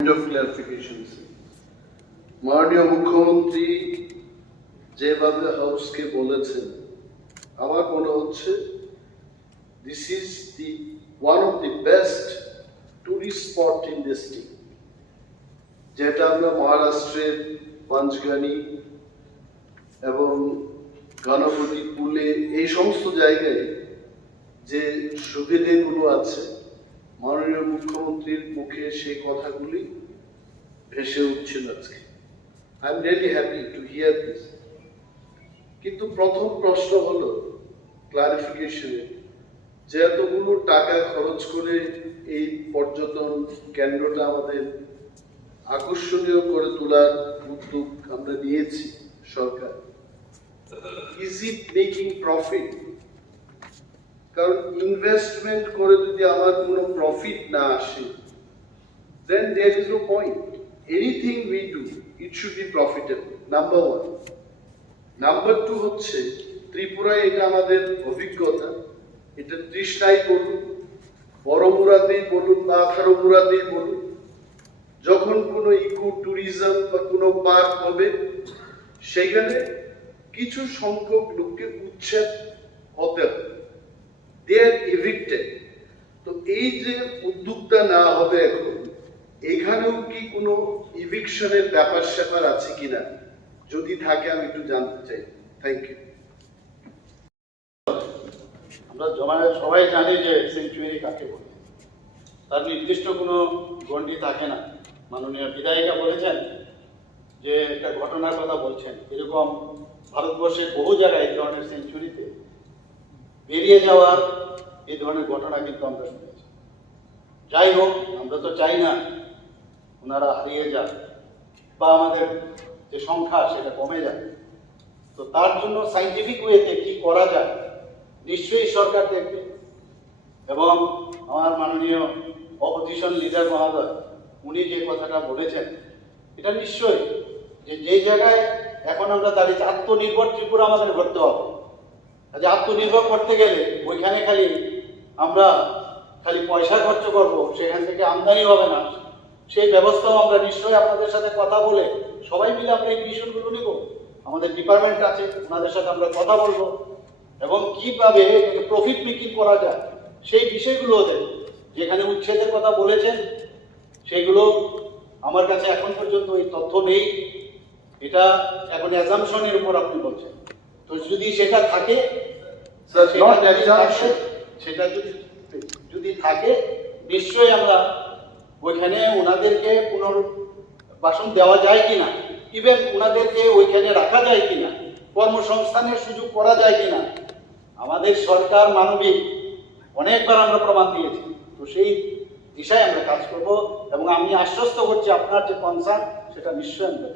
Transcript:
of clarifications. মাননীয় মুখ্যমন্ত্রী যেভাবে হাউসকে বলেছেন, আমার মনে হচ্ছে this is the one of the best tourist spot in this state. যেটা আমরা মহারাষ্ট্রের পাঞ্চগানি এবং গণপতি পুলে এই সমস্ত জায়গায় যে সুবিধাগুলো আছে, মাননীয় মুখ্যমন্ত্রীর মুখে সেই কথাগুলি ভেসে উঠছিল আজকে। I am really happy to here this. কিন্তু প্রথম প্রশ্ন হলো ক্লারিফিকেশনে, যে এতগুলো টাকা খরচ করে এই পর্যটন কেন্দ্রটা আমাদের আকর্ষণীয় করে তোলার উদ্যোগ আমরা নিয়েছি সরকার, ইজ ইট মেকিং প্রফিট? কারণ ইনভেস্টমেন্ট করে যদি আমার কোনো প্রফিট না আসে, then there is no point. Anything we do, it should be profitable. Number one. Number two হচ্ছে, ত্রিপুরায় এটা আমাদের অভিজ্ঞতা, এটা তৃষ্ণাই বলুন, বড়মুরাতেই বলুন বা 18 মুরাতেই বলুন, যখন কোনো ইকো ট্যুরিজম বা কোনো পার্ক হবে, সেখানে কিছু সংখ্যক লোককে উচ্ছেদ হতে হবে, they are evicted. তো এই যে উদ্যোগটা না হবে এখন, এখানেও কি কোনো ইভিকশনের ব্যাপার স্যাপার আছে কিনা? যদি থাকে আমি একটু জানতে চাই। Thank you. আমরা সবাই জানি যে সেঞ্চুরি কাকে বলে, তার নির্দিষ্ট কোনো গণ্ডি থাকে না। মাননীয় বিধায়িকা বলেছেন যে একটা ঘটনার কথা বলছেন, এরকম ভারতবর্ষের বহু জায়গায় এই ধরনের সেঞ্চুরিতে বেরিয়ে যাওয়ার এই ধরনের ঘটনা কিন্তু আমরা শুনেছি। যাই হোক, আমরা তো চাই না ওনারা হারিয়ে যান বা আমাদের যে সংখ্যা সেটা কমে যায়। তো তার জন্য সাইন্টিফিক ওয়েতে কি করা যায় নিশ্চয়ই সরকার দেখবে। এবং আমার মাননীয় অপোজিশন লিডার মহোদয় উনি যে কথাটা বলেছেন, এটা নিশ্চয়ই যে জায়গায় এখন আমরা দাঁড়িয়েছি, আত্মনির্ভর ত্রিপুরা আমাদের করতে হবে। কাজে আত্মনির্ভর করতে গেলে ওইখানে আমরা খালি পয়সা খরচ করব, সেখান থেকে আমদানি হবে না, সেই ব্যবস্থাও আমরা নিশ্চয়ই আপনাদের সাথে কথা বলে সবাই মিলে আমরা এই বিষয়গুলো নিব। আমাদের ডিপার্টমেন্ট আছে, ওনাদের সাথে আমরা কথা বলবো এবং কিভাবে প্রফিট মেকিং করা যায় সেই বিষয়গুলো যেখানে উচ্ছেদের কথা বলেছেন সেগুলো আমার কাছে এখন পর্যন্ত ওই তথ্য নেই। এটা এখন অ্যাজাম্পশনের উপর আপনি বলছেন, তো যদি সেটা থাকে, সেটা যদি থাকে নিশ্চয়ই আমরা ওইখানে ওনাদেরকে পুনর্বাসন দেওয়া যায় কিনা, ইভেন ওনাদেরকে ওইখানে রাখা যায় কিনা, কর্মসংস্থানের সুযোগ করা যায় কিনা, আমাদের সরকার মানবিক অনেকবার আমরা প্রমাণ দিয়েছি। তো সেই দিশায় আমরা কাজ করব এবং আমি আশ্বস্ত করছি আপনার যে কনসার্ন সেটা নিশ্চয়ই আমরা